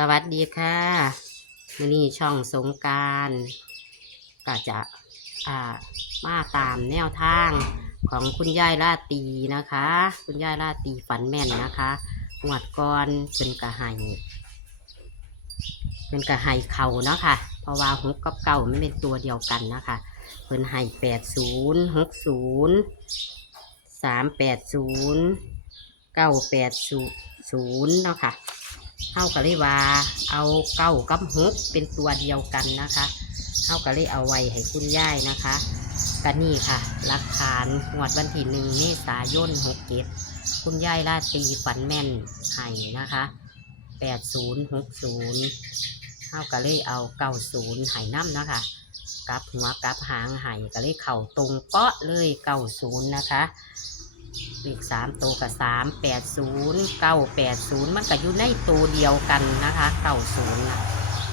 สวัสดีค่ะมื่อนี้ช่องสงการก็จะมาตามแนวทางของคุณยายราตีนะคะ คุณยายราตีฝันแม่นนะคะหวดก่อนเป็นกระไห้เป็นกระไห้เข่าเนาะค่ะ เพราะว่าหกกับเก่าไม่เป็นตัวเดียวกันนะคะเป็นไห้แปดศูนย์หกศูนย์สามแปดศูนย์เก้าแปดศูนย์เนาะค่ะ เท่ากับเลยว่าเอาเก้ากับหกเป็นตัวเดียวกันนะคะเท่ากับเลยเอาไว้ให้คุณย่ายนะคะกันนี่ค่ะหลักฐานงวดวันที่หนึ่งเมษายนหกเจ็ดคุณย่ายราตีฝันแม่นให้นะคะแปดศูนย์หกศูนย์เท่ากับเลยเอาเก้าศูนย์ให้น้ำนะคะกับหัวกับหางให้ก็เลยเข่าตรงเปาะเลยเก้าศูนย์นะคะ เลขสามตัวกับสามแปดศูนย์เก้าแปดศูนย์มันก็อยู่ในตัวเดียวกันนะคะเก้าศูนย์นะ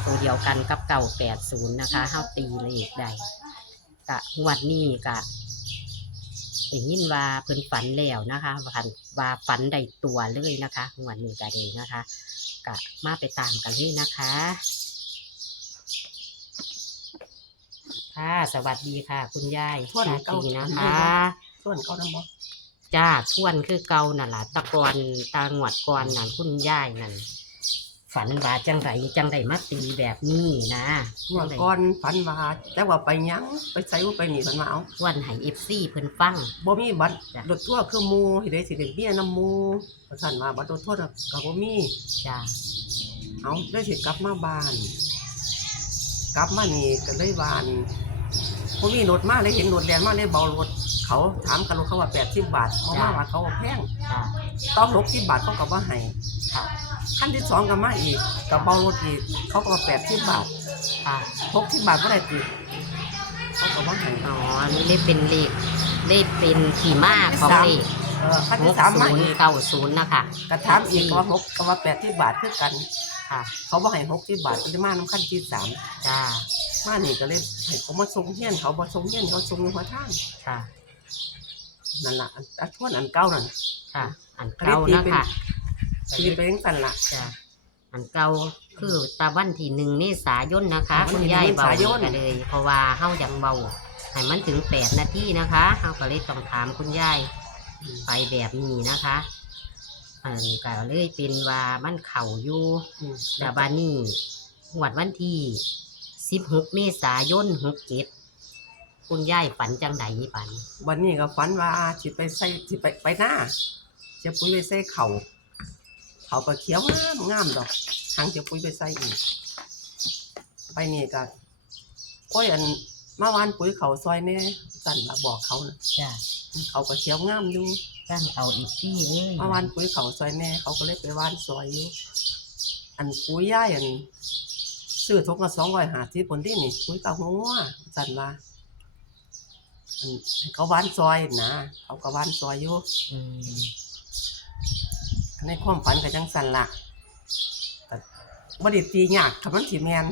ตัวเดียวกันกับเก้าแปดศูนย์นะคะเฮาตีเลขได้กะงวดนี้กะได้ยินว่าเพิ่นฝันแล้วนะคะฝันว่าฝันได้ตัวเลยนะคะงวดนี้ก็เลยนะคะกะมาไปตามกันเลยนะคะค่ะสวัสดีค่ะ คุณยายทวดราเก่าตรีนะทวดคะส่วนเขานำบ่ จ้าทวนคือเก่านั่นล่ะตะกอนตาหงวดกอนนั่นคุณย่ายนั่นฝันว่าจังไรจังไรมาตีแบบนี้นะเมื่อก่อนฝันว่าแต่ว่าไปหยังไปใส่ว่าไปหนีฝันมาเอาทวนให้เอฟซีเพิ่นฟังบ่มีบัตรจ้ะรถทั่วร์คือหมู่เฮ็ดได้สิได้เบี้ยนำหมู่ว่าซั่นว่าบัตรรถทั่วร์ก็บ่มีจ้าเอาได้สิกลับมาบ้าน กลับมานี่ก็เลยว่าอันบ่มีรถมาเลยเห็นรถแดงมาเลยเบารถ เขาถามกันรถเขาว่า80บาทเขามาว่าเขาว่าแพงจ้าต้อง60บาทเขาก็บ่ให้ค่ะ ขั้นที่สองก็มาอีกก็เบารถอีกเขาก็ว่า80บาทค่ะ60บาทบ่ได้ติเขาก็บ่ให้อ๋ออันนี่ได้เป็นเลขได้เป็นขี่ม้าของเลขเออขั้นหที่กสามศูมานย์อีกเก้าศูนย์นะคะ กระถามอีกก็ว่าหกก็ว่าแปดที่บาทคือกัน ค่ะ เขาบอกให้หกที่บาทก็จะมาน้ำขั้นที่สามจ้า มานี่ก็เลยให้เขามาส่งเฮียนเขาบ่ส่งเฮียนเขาส่งอยู่หัวทาง ค่ะ นั่นล่ะอันอันทวนอันเก่านั่นค่ะ อันเก่านะคะตีไปยังสั่นล่ะ จ้าอันเก่าคือตะวันที่หนึ่งเมษายนนะคะวันที่คุณยายเบาเมษายนกันเลย เพราะว่าเฮายังเบาให้มันถึงแปดนาทีนะคะเฮาก็เลยต้องถามคุณยายไปแบบนี้นะคะอันก็เลยเป็นว่ามันเข่าอยู่อืมดาบานี่หวดวันที่สิบหกเมษายนหกเจ็ด คุณยายฝันจังใดปันวันนี้ก็ฝันว่าสิไปใส่สิไปไปหน้าจะปุ๋ยไปใส่เขาเขาก็เขียวงามงามดอกทางจะปุ๋ยไปใส่อีก ไปนี่ก็โอ้ยอันเมื่อวานปุ๋ยเขาซอยแน่สั่นมาบอกเขานะจ้าเขาก็เขียวงามอยู่ตั้งเอาอีกที่เอ้ยเมื่อวานปุ๋ยเขาซอยแน่เขาก็เลยไปว่านซอยอยู่อันปุ๋ยย่ายอันซื้อทงละสองร้อยห้าสิบผลที่นี่ปุ๋ยเกาหัวสั่นว่าอัน ให้เขาว่านซอยนะเขาก็ว่านซอยอยู่อืมในความฝันก็จังสั่นละแต่บ่ได้ตียากคำมันสิแมน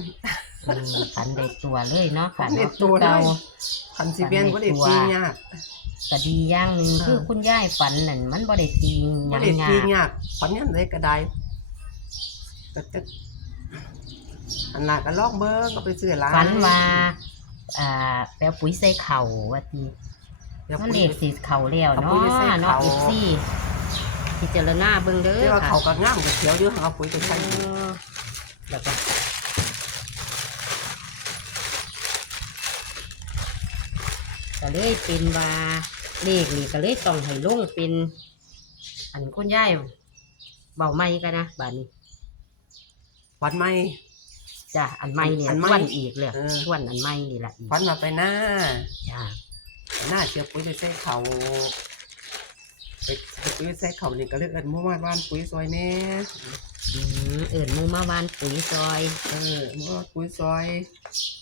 อืมฝันได้ตัวเลยเนาะค่ะฝันได้เนาะตัวเลยเก่า คันสิแมนบ่ได้ตียาก ก็ดีอย่างหนึ่งอ่า คือคุณยายฝันนั่นมันบ่ได้ตีหบ่ยังได้งาตียากฝันยังไดก็ได้แต่แต่อันน่ะก็ลองเบิ่งก็ไปซื้อหลายฝันว่า อ่าแปลปุ๋ยใส่เข่าว่าตีเดี๋ยวมันปุ๋เลยขสีเข่าแล้วเอาเนาปุ๋ยไปใส่ะเนาะเข่าอีซี่พิจารณาเบิ่งเด้เรียอกว่าค่ะเขาก็งามกับเขียวอยู่เอาปุ๋ยไปใส่เออแล้วก็ก็เลยเป็นว่าเลขนี่ก็เลยต้องให้ลงเป็น อันคุณยายเบาไม่กันนะบาดนี้ฝันใหม่ จ้ะอันไม่เนี่ยอันใหม่ทวนอีกเลยเออทวนอันไม่นี่แหละอีกฝันว่าไปหน้า จ้ะไปหน้าเจียวปุ๋ยไปใส่เขาไปไปปุ๋ยไปใส่เขานี่ก็เลยเอิ้นหมู่บ้านบ้านปุ๋ยซอยแน่อืมเอิ่นหมูมาวานปุ๋ยซอยเออหมู่บ้านปุ๋ยซอย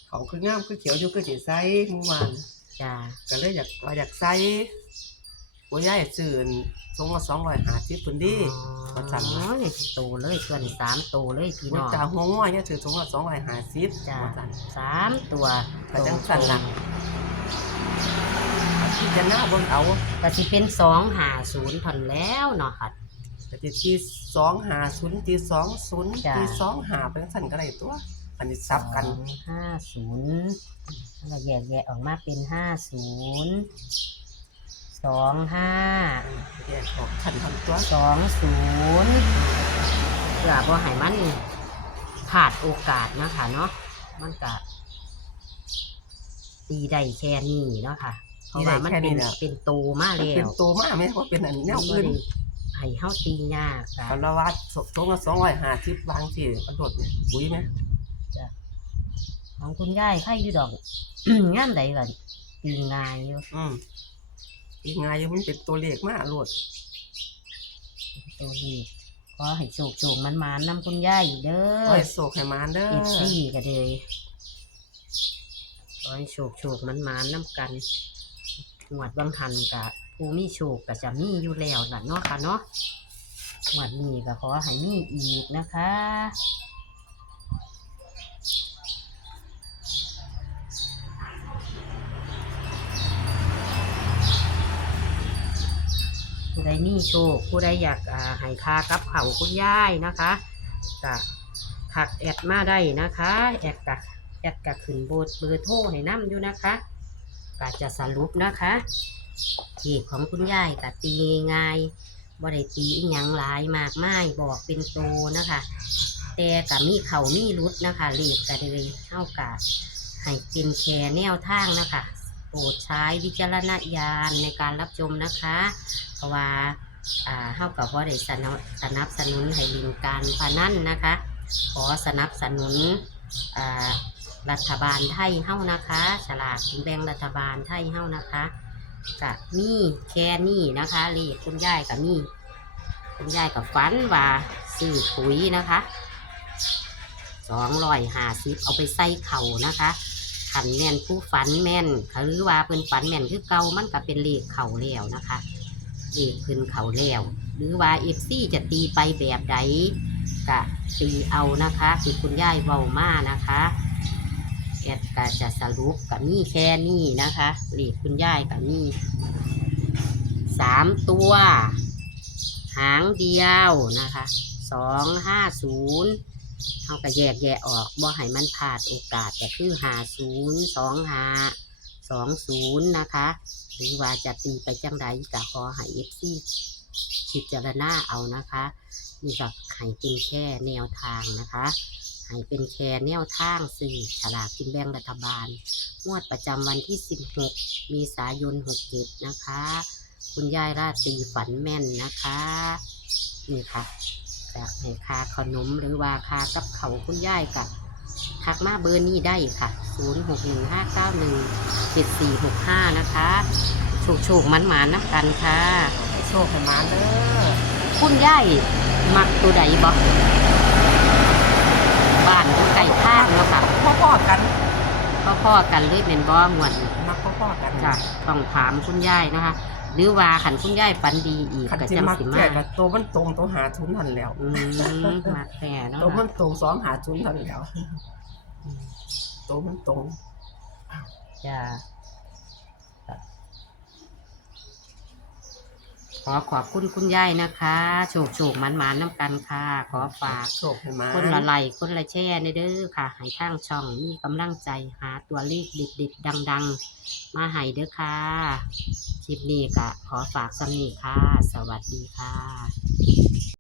เขาคืองามคือเขียวอยู่คือสิใส่หมู่บ้านจ้ะก็เลยอยากว่าอยากใส่ ปุ๋ยใหญ่ซื่นทงละ250พุ่นดิประจำอ๋อนี่โตเลยส่วนสามโตเลยพี่มัน้นองจะหัวง้อยเนี่ยถือทงละ250จ้ะว่าซั่นสามตัวก็จังสั่นล่ะที่จะหน้าเบิ่งเอาก็สิเป็นสองหาศูนย์พันแล้วเนาะค่ะก็จะตีสองหาศูนย์ตีสองศูนย์จ้ะตีสองหาเป็นสั่นก็ได้ตัวอันนี้ซับกันสองห้าศูนย์เราแยกแยะออกมาเป็นห้าศูนย์ สองห้าแยกออกขันทำตัวสองศูนย์เพื่อบ่ให้มันขาดโอกาสนะคะเนาะมันก็ตีได้แค่นี้เนาะค่ะ เพราะว่ามันเป็นเป็นโตมามันแล้เป็นวตัวมากไหมว่าเป็นอันแนวมัอื่นนให้เฮาตียากอะเอาละวัดสตรงละสองร้อยห้าสิบบางที่กระโดดเนี่ยบุ้ยไหมของคุณยายใครอยู่ดอกงานใดล่ะตีง่ายอยู่ อืมอีกไงมันเป็นตัวเลขมากโลดตัวนี้ขอให้โชคโชคมันมานๆนำคุณยายเด้ไว้อโศกให้มานเด้อเอฟซีก็เลยขอให้โชคโชคมันมานๆน้ำกันหวดบางหันกับผู้มีโชคก็จะมีอยู่แล้วล่ะเนาะค่ะเนาะหวดนี้ก็ขอให้มีอีกนะคะ ผู้ใดมีโชค ผู้ใดอยากอ่าให้คากับเขาคุณยายนะคะก็ถักแอดมาได้นะคะแอดกับแอดกับขึ้นโบเบอร์โทรให้น้ำอยู่นะคะก็จะสรุปนะคะที่ของคุณยายก็ตีง่ายบ่ได้ตีอหยังหลายมากมายบอกเป็นโตนะคะ แต่ก็มีเขามีรุดนะคะเลขก็เลยเท่ากับให้เป็นแค่แนวทางนะคะ โปรดใช้วิจารณญาณในการรับชมนะคะ ราะว่าอ่าเฮากับว่าได้สนับสนับสนุนให้ลิงการพนันนะคะ ขอสนับสนุนอ่ารัฐบาลไทยเฮานะคะฉลากกินแบ่งรัฐบาลไทยเฮานะคะกับมีแค่นี้นะคะเลขคุณยายกับมีคุณยายกับฝันว่าซื้อปุ๋ยนะคะสองร้อยห้าสิบเอาไปใส่เข่านะคะขันแม่นผู้ฝันแม่นหรือว่าเป็นฝันแม่นคือเก่ามันก็เป็นเลขเข่าแล้วนะคะ เลขขึ้นเขาแล้ว หรือว่าเอฟซีจะตีไปแบบใดกะตีเอานะคะคือคุณย่ายเบามานะคะแอดก็จะสรุปกับนี่แค่นี้นะคะเลขคุณย่ายกับนี่สามตัว หางเดียวนะคะสองห้าศูนย์เขาก็แยกแยะออกบ่ให้มันพลาดโอกาสก็คือหาศูนย์สองหา สองศูนย์นะคะ หรือว่าจะตีไปจังใดก็ขอให้เอฟซีพิจารณาเอานะคะนี่ก็ให้เป็นแค่แนวทางนะคะให้เป็นแค่แนวทางสื่อฉลากกินแบ่งรัฐบาล งวดประจำวันที่ 16 มีสายน67 นะคะ คุณยายราตรีฝันแม่นนะคะ นี่ค่ะจากให้คาขนมหรือว่าคากับเขาคุณยายกับ ทักมาเบอร์นี้ได้ค่ะ 0615917465 นะคะ โชคโชคมันหมานๆนะกันค่ะให้โชคให้มานเด้อคุณยายมักตัวใดบ่บ้านอยู่ใกล้ข้างเนาะค่ะพ่อๆกันพ่อๆกันเลยเป็นบ่หมวดนี้ มักพ่อๆกันจ้ะต้องถามคุณยายนะคะ หรือว่าขันคุณยายฝันดีอีกขันก็ที่จังมักสิแก่มากับตัวมันตรงตัวหาทุนทันแล้วอืมมักแค่เนาะตัวมันตรงสองหาทุนทันแล้ว ตัวมันตรงจ้ะขอขอบคุณคุณยายนะคะ โชคโชคมันมันๆน้ำกันค่ะ ขอฝากโชคให้มานคนละไลค์คนละแช่ในเด้อค่ะให้ทางช่องมีกำลังใจหาตัวเลขดิดๆดังๆ มาให้เด้อค่ะ คลิปนี้ก็ขอฝากสำนีค่ะ สวัสดีค่ะ